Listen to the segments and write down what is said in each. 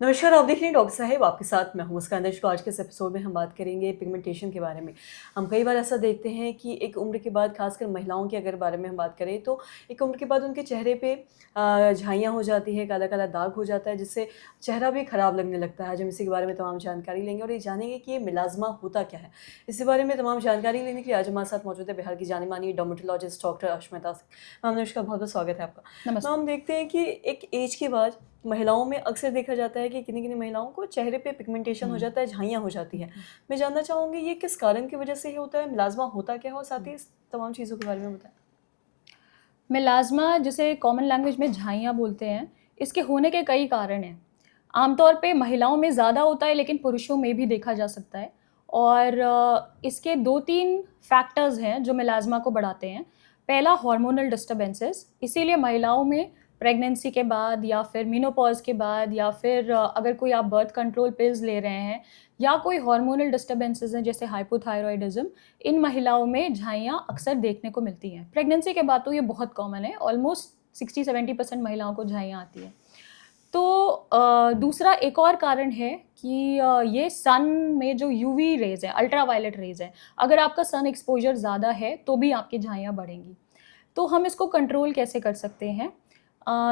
नमस्कार, आप देख रहे हैं डॉक्टर साहेब, आपके साथ मैं हूं मुस्कान दर्श। आज के इस एपिसोड में हम बात करेंगे पिगमेंटेशन के बारे में। हम कई बार ऐसा देखते हैं कि एक उम्र के बाद, खासकर महिलाओं के अगर बारे में हम बात करें, तो एक उम्र के बाद उनके चेहरे पे झाइयाँ हो जाती है, काला काला दाग हो जाता है, जिससे चेहरा भी खराब लगने लगता है। आज हम इसी के बारे में तमाम जानकारी लेंगे और ये जानेंगे कि ये मिलाज़मा होता क्या है। इसी बारे में तमाम जानकारी लेने के लिए आज हमारे साथ मौजूद है बिहार की जानी मानी dermatologist doctor Ashmita Singh. Ma'am नमस्कार, बहुत बहुत स्वागत है आपका। मैम नमस्ते। हम देखते हैं कि एक एज के बाद महिलाओं में अक्सर देखा जाता है कि किन्हीं-किन्हीं महिलाओं को चेहरे पे पिगमेंटेशन हो हुँ, जाता है, झाइयाँ हो जाती हुँ, हैं। हुँ, मैं जानना चाहूँगी ये किस कारण की वजह से ये होता है, मिलाज़मा होता क्या है और साथ हुँ। ही इस तमाम चीज़ों के बारे में बताएँ? मेलाज़्मा जिसे कॉमन लैंग्वेज में झाइयाँ बोलते हैं, इसके होने के कई कारण हैं। आमतौर पे महिलाओं में ज़्यादा होता है लेकिन पुरुषों में भी देखा जा सकता है और इसके 2-3 फैक्टर्स हैं जो मेलाज़्मा को बढ़ाते हैं। पहला हार्मोनल डिस्टर्बेंसेस, इसीलिए महिलाओं में प्रेगनेंसी के बाद या फिर मेनोपॉज़ के बाद या फिर अगर कोई आप बर्थ कंट्रोल पिल्स ले रहे हैं या कोई हार्मोनल डिस्टर्बेंसेस हैं जैसे हाइपोथायरॉयडिज़्म, इन महिलाओं में झाइयाँ अक्सर देखने को मिलती हैं। प्रेगनेंसी के बाद तो ये बहुत कॉमन है, ऑलमोस्ट 60-70% महिलाओं को झाइयाँ आती हैं। तो दूसरा एक और कारण है कि ये सन में जो यूवी रेज़ हैं, अल्ट्रावायलेट रेज़ हैं, अगर आपका सन एक्सपोज़र ज़्यादा है, तो भी आपकी झाइयाँ बढ़ेंगी। तो हम इसको कंट्रोल कैसे कर सकते हैं?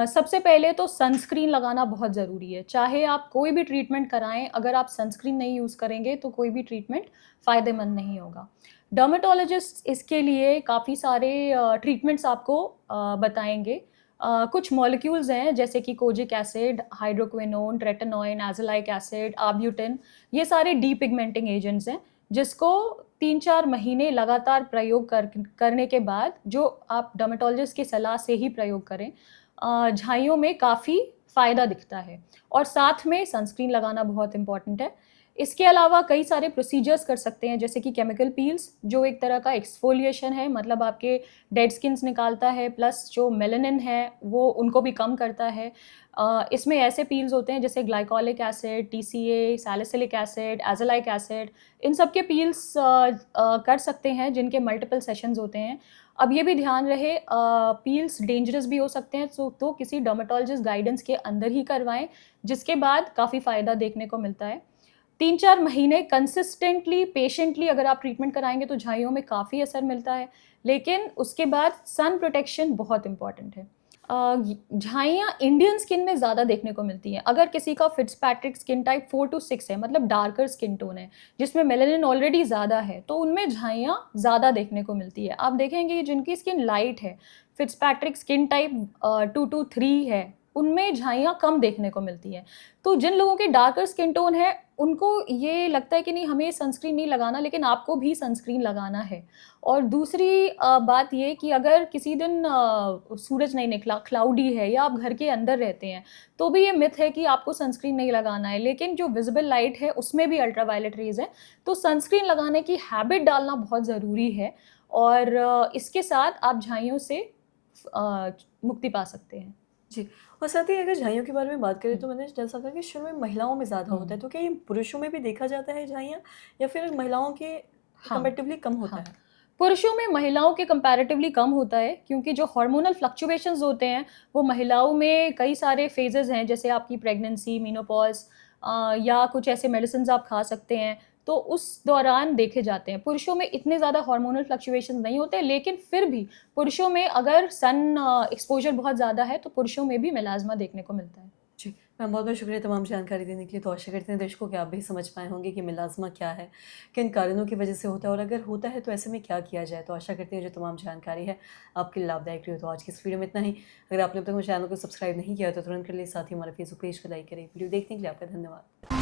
सबसे पहले तो सनस्क्रीन लगाना बहुत ज़रूरी है। चाहे आप कोई भी ट्रीटमेंट कराएँ, अगर आप सनस्क्रीन नहीं यूज़ करेंगे, तो कोई भी ट्रीटमेंट फ़ायदेमंद नहीं होगा। डर्मेटोलॉजिस्ट इसके लिए काफ़ी सारे ट्रीटमेंट्स आपको बताएँगे। कुछ मॉलिक्यूल्स हैं जैसे कि कोजिक एसिड, हाइड्रोक्विनोन, ट्रेटानोइन, एज़ोलाइक एसिड, आब्यूटिन, ये सारे डीपिगमेंटिंग एजेंट्स हैं, जिसको 3-4 महीने लगातार प्रयोग करने के बाद जो आप डर्मेटोलॉजिस्ट की सलाह से ही प्रयोग करें, झाइयों में काफ़ी फ़ायदा दिखता है और साथ में सनस्क्रीन लगाना बहुत इम्पोर्टेंट है। इसके अलावा कई सारे प्रोसीजर्स कर सकते हैं जैसे कि केमिकल पील्स जो एक तरह का एक्सफोलिएशन है, मतलब आपके डेड स्किन्स निकालता है प्लस जो मेलानिन है वो उनको भी कम करता है। इसमें ऐसे पील्स होते हैं जैसे glycolic acid, TCA, salicylic acid, azelaic acid, इन सब के पील्स कर सकते हैं जिनके मल्टीपल सेशंस होते हैं। अब ये भी ध्यान रहे पील्स डेंजरस भी हो सकते हैं तो किसी डर्मेटोलॉजिस्ट गाइडेंस के अंदर ही करवाएँ, जिसके बाद काफ़ी फ़ायदा देखने को मिलता है। 3-4 महीने कंसिस्टेंटली, पेशेंटली अगर आप ट्रीटमेंट कराएँगे तो झाइयों में काफ़ी असर मिलता है, लेकिन उसके बाद सन प्रोटेक्शन बहुत इम्पोर्टेंट है। झाइयाँ इंडियन स्किन में ज़्यादा देखने को मिलती हैं। अगर किसी का फिट्ज़पैट्रिक स्किन टाइप 4 टू 6 है, मतलब डार्कर स्किन टोन है, जिसमें मेलानिन ऑलरेडी ज़्यादा है, तो उनमें झाइयाँ ज़्यादा देखने को मिलती है। आप देखेंगे कि जिनकी स्किन लाइट है, फिट्ज़पैट्रिक स्किन टाइप 2 टू 3 है, उनमें झाइयाँ कम देखने को मिलती हैं। तो जिन लोगों की डार्कर स्किन टोन है, उनको ये लगता है कि नहीं हमें सनस्क्रीन नहीं लगाना, लेकिन आपको भी सनस्क्रीन लगाना है। और दूसरी बात ये कि अगर किसी दिन सूरज नहीं निकला, क्लाउडी है या आप घर के अंदर रहते हैं, तो भी ये मिथ है कि आपको सनस्क्रीन नहीं लगाना है। लेकिन जो विज़िबल लाइट है, उसमें भी अल्ट्रावायलेट रेज़ हैं, तो सनस्क्रीन लगाने की हैबिट डालना बहुत ज़रूरी है और इसके साथ आप झाइयों से मुक्ति पा सकते हैं। जी, और साथ ही अगर झाइयों के बारे में बात करें हुँ, तो मैंने जैसा कहा कि शुरू में महिलाओं में ज़्यादा होता हुँ। है, तो क्या ये पुरुषों में भी देखा जाता है झाइयाँ या फिर महिलाओं के हाँ, कंपैरेटिवली कम होता हाँ। है? पुरुषों में महिलाओं के कंपैरेटिवली कम होता है क्योंकि जो हार्मोनल फ्लक्चुएशंस होते हैं, वो महिलाओं में कई सारे फेजेज़ हैं, जैसे आपकी प्रेगनेंसी, मेनोपॉज़ या कुछ ऐसे मेडिसिन्स आप खा सकते हैं, तो उस दौरान देखे जाते हैं। पुरुषों में इतने ज़्यादा हार्मोनल फ्लक्चुएशंस नहीं होते, लेकिन फिर भी पुरुषों में अगर सन एक्सपोज़र बहुत ज़्यादा है, तो पुरुषों में भी मेलाज़्मा देखने को मिलता है। जी, मैम बहुत-बहुत शुक्रिया तमाम जानकारी देने के लिए। तो आशा करते हैं दर्शकों कि आप भी समझ पाए होंगे कि मिलाज़्मा क्या है, किन कारणों की वजह से होता है और अगर होता है तो ऐसे में क्या किया जाए। तो आशा करते हैं जो तमाम जानकारी है आपके लिए लाभदायक रही हो। तो आज की इस वीडियो में इतना ही। अगर आपने अब तक मेरे चैनल को सब्सक्राइब नहीं किया है तो तुरंत कर लिए, साथ ही हमारे फेसबुक पेज को लाइक करें। वीडियो देखने के लिए आपका धन्यवाद।